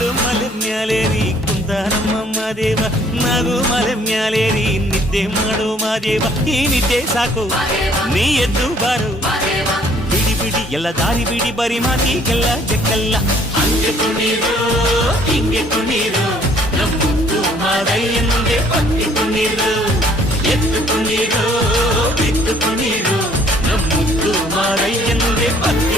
ಹಾಡು ಮಲೆ ಮ್ಯಾಲೇರಿ ಕುಂತ ನಮ್ಮ ಮಾದೇವ ನಗು ಮಲೆ ಮ್ಯಾಲೇರಿ ನಿದ್ದೆ ಮಾಡು ಮಾದೇವ ಈ ನಿದ್ದೆ ಸಾಕು ನೀ ಎದ್ದು ಬಾರು ಬಿಡಿ ಬಿಡಿ ಎಲ್ಲ ದಾರಿ ಬಿಡಿ ಬರಿ ಮಾತಿಗೆಲ್ಲ ಜಕ್ಕಲ್ಲ ಹಂಗೆ ಕುಣೀರು ಹಿಂಗೆ ಕುಣೀರು ನಮ್ಮುತ್ತು ಮಾದಯ್ಯನಿಗೆ ಪತ್ತಿ ಕುಣೀರು ಎತ್ತು ಕುಣೀರು ಬಿತ್ತು ಕುಣೀರು ನಮ್ಮುತ್ತು ಮಾದಯ್ಯನಿಗೆ ಪತ್ತಿ